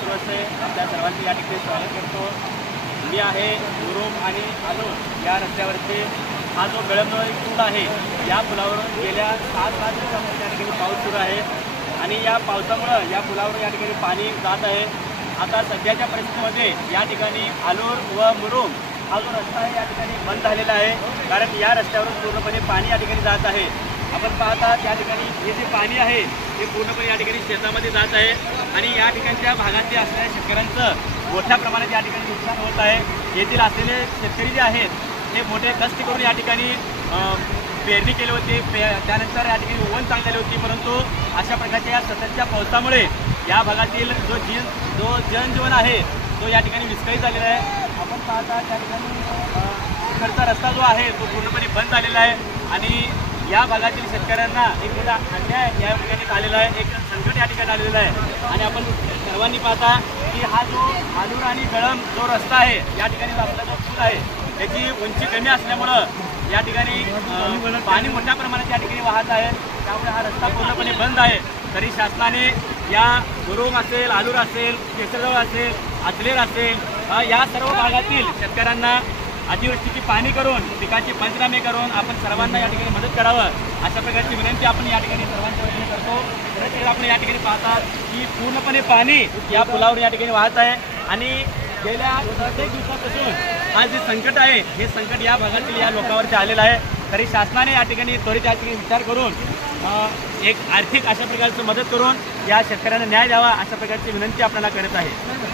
सुरू असते आपल्या सर्वांचे या ठिकाणी स्वागत करतो। मी आहे मुरुम आणि आलोर या रस्त्यावरती हा जो गळमणोरी पूल आहे या पुलावरून गेल्या 7 दिवसांपासून या ठिकाणी पाऊस सुरू आहे आणि या पावसामुळे या पुलावर या ठिकाणी पाणी जात आहे। आता सध्याच्या परिस्थितीमध्ये या ठिकाणी आलोर व मुरुम हा जो रस्ता आहे या ठिकाणी बंद झालेला आहे, कारण या रस्त्यावरून पूर्णपणे पाणी या ठिकाणी जात आहे। आपण पाहता या ठिकाणी हे जे पाणी आहे ते पूर्णपणे या ठिकाणी शेतामध्ये जात आहे आणि या ठिकाणच्या भागातले असलेल्या शेतकऱ्यांचं मोठ्या प्रमाणात या ठिकाणी नुकसान होत आहे। येथील असलेले शेतकरी जे आहेत हे मोठे कष्ट करून या ठिकाणी पेरणी केली होती, त्यानंतर या ठिकाणी उगवण चांगली झाली होती, परंतु अशा प्रकारच्या या सततच्या पावसामुळे या भागातील जो जनजीवन आहे तो या ठिकाणी विस्कळीत झालेला आहे। आपण पाहता त्या ठिकाणी इकडचा रस्ता जो आहे तो पूर्णपणे बंद झालेला आहे आणि या भागातील शेतकऱ्यांना एक मोठा अन्याय या ठिकाणी आलेला आहे, एक संकट या ठिकाणी आलेलं आहे। आणि आपण सर्वांनी पाहता की हा जो आलूर आणि गळम जो रस्ता आहे या ठिकाणी आपला जो पूल आहे त्याची उंची कमी असल्यामुळं या ठिकाणी पाणी मोठ्या प्रमाणात या ठिकाणी वाहत आहे, त्यामुळे हा रस्ता पूर्णपणे बंद आहे। तरी शासनाने या मुरुम असेल, आलूर असेल, केसरगाव असेल, आचलेर असेल या सर्व भागातील शेतकऱ्यांना अतिवृष्टीची पाणी करून पिकाची पंचनामे करून आपण सर्वांना या ठिकाणी मदत करावं अशा प्रकारची विनंती आपण या ठिकाणी सर्वांच्या वतीने करतो। तर आपण या ठिकाणी पाहतात की पूर्णपणे पाणी या पुलावर या ठिकाणी वाहत आहे आणि गेल्या प्रत्येक दिवसापासून हा जे संकट आहे हे संकट या भागातील या लोकांवरती आलेलं आहे। तरी शासनाने या ठिकाणी त्वरित या ठिकाणी विचार करून एक आर्थिक अशा प्रकारची मदत करून या शेतकऱ्यांना न्याय द्यावा अशा प्रकारची विनंती आपल्याला करत आहे।